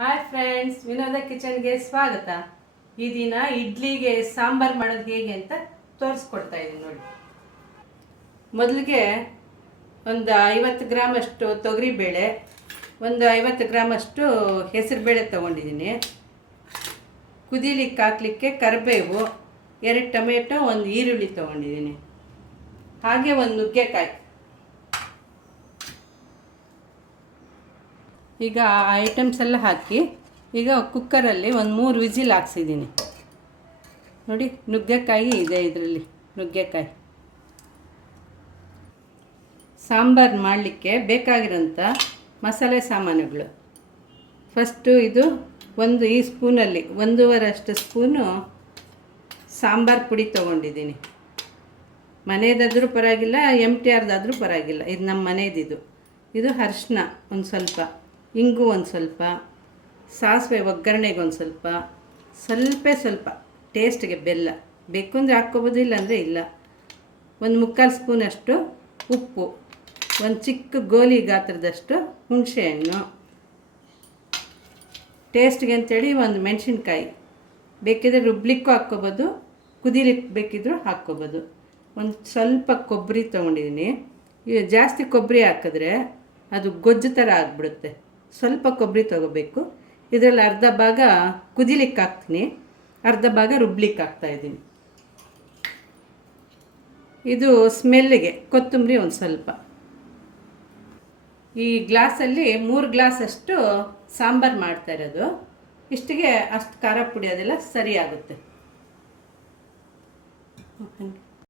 Hi friends, ವಿನೋದ ಕಿಚನ್ಗೆ ಸ್ವಾಗತ. ಈ ದಿನ ಇಡ್ಲಿಗೆ ಸಾಂಬಾರು ಮಾಡೋದು ಹೇಗೆ ಅಂತ ತೋರಿಸ್ಕೊಡ್ತಾ ಇದ್ದೀನಿ ನೋಡಿ. ಮೊದಲಿಗೆ ಒಂದು 50 ಗ್ರಾಮ್ ಅಷ್ಟು ತೊಗರಿಬೇಳೆ, ಒಂದು 50 ಗ್ರಾಮ್ ಅಷ್ಟು ಹೆಸರುಬೇಳೆ ತೊಗೊಂಡಿದ್ದೀನಿ. ಕುದೀಲಿಕ್ಕೆ ಹಾಕಲಿಕ್ಕೆ ಕರಿಬೇವು, 2 ಟೊಮೆಟೊ, ಒಂದು ಈರುಳ್ಳಿ ತೊಗೊಂಡಿದ್ದೀನಿ. ಹಾಗೆ ಒಂದು ನುಗ್ಗೆಕಾಯಿ. ಈಗ ಆ ಐಟಮ್ಸ್ ಎಲ್ಲ ಹಾಕಿ ಈಗ ಕುಕ್ಕರಲ್ಲಿ ಒಂದು 3 ವಿಸಿಲ್ ಹಾಕ್ಸಿದ್ದೀನಿ ನೋಡಿ. ನುಗ್ಗೆಕಾಯಿ ಇದೆ ಇದರಲ್ಲಿ. ನುಗ್ಗೆಕಾಯಿ ಸಾಂಬಾರು ಮಾಡಲಿಕ್ಕೆ ಬೇಕಾಗಿರೋಂಥ ಮಸಾಲೆ ಸಾಮಾನುಗಳು. ಫಸ್ಟು ಇದು ಈ ಸ್ಪೂನಲ್ಲಿ 1.5 ಸ್ಪೂನು ಸಾಂಬಾರು ಪುಡಿ ತೊಗೊಂಡಿದ್ದೀನಿ. ಮನೆಯದಾದರೂ ಪರವಾಗಿಲ್ಲ, MTRದಾದರೂ ಪರವಾಗಿಲ್ಲ, ಇದು ನಮ್ಮ ಮನೆಯದಿದು. ಇದು ಅರಿಶಿನ ಒಂದು ಸ್ವಲ್ಪ, ಇಂಗು ಒಂದು ಸ್ವಲ್ಪ, ಸಾಸಿವೆ ಒಗ್ಗರಣೆಗೆ ಒಂದು ಸ್ವಲ್ಪ, ಸ್ವಲ್ಪ ಟೇಸ್ಟ್ಗೆ ಬೆಲ್ಲ ಬೇಕು ಅಂದರೆ ಹಾಕ್ಕೋಬೋದು, ಇಲ್ಲಾಂದರೆ ಇಲ್ಲ. ಒಂದು 3/4 ಸ್ಪೂನಷ್ಟು ಉಪ್ಪು, ಒಂದು ಚಿಕ್ಕ ಗೋಲಿ ಗಾತ್ರದಷ್ಟು ಹುಣಸೆಹಣ್ಣು, ಟೇಸ್ಟ್ಗೆ ಅಂತೇಳಿ ಒಂದು ಮೆಣಸಿನ್ಕಾಯಿ, ಬೇಕಿದ್ರೆ ರುಬ್ಲಿಕ್ಕೂ ಹಾಕ್ಕೋಬೋದು, ಕುದಿಲಿಕ್ಕೆ ಬೇಕಿದ್ರೂ ಹಾಕ್ಕೋಬೋದು. ಒಂದು ಸ್ವಲ್ಪ ಕೊಬ್ಬರಿ ತೊಗೊಂಡಿದ್ದೀನಿ. ಜಾಸ್ತಿ ಕೊಬ್ಬರಿ ಹಾಕಿದ್ರೆ ಅದು ಗೊಜ್ಜು ಥರ ಆಗಿಬಿಡುತ್ತೆ. ಸ್ವಲ್ಪ ಕೊಬ್ಬರಿ ತೊಗೋಬೇಕು. ಇದರಲ್ಲಿ ಅರ್ಧ ಭಾಗ ಕುದಿಲಿಕ್ಕೆ ಹಾಕ್ತೀನಿ, ಅರ್ಧ ಭಾಗ ರುಬ್ಲಿಕ್ಕೆ ಹಾಕ್ತಾಯಿದ್ದೀನಿ. ಇದು ಸ್ಮೆಲ್ಲಿಗೆ ಕೊತ್ತಂಬರಿ ಒಂದು ಸ್ವಲ್ಪ. ಈ ಗ್ಲಾಸಲ್ಲಿ 3 ಗ್ಲಾಸಷ್ಟು ಸಾಂಬಾರು ಮಾಡ್ತಾ ಇರೋದು. ಇಷ್ಟಿಗೆ ಅಷ್ಟು ಖಾರ ಪುಡಿ ಅದೆಲ್ಲ ಸರಿ ಆಗುತ್ತೆ.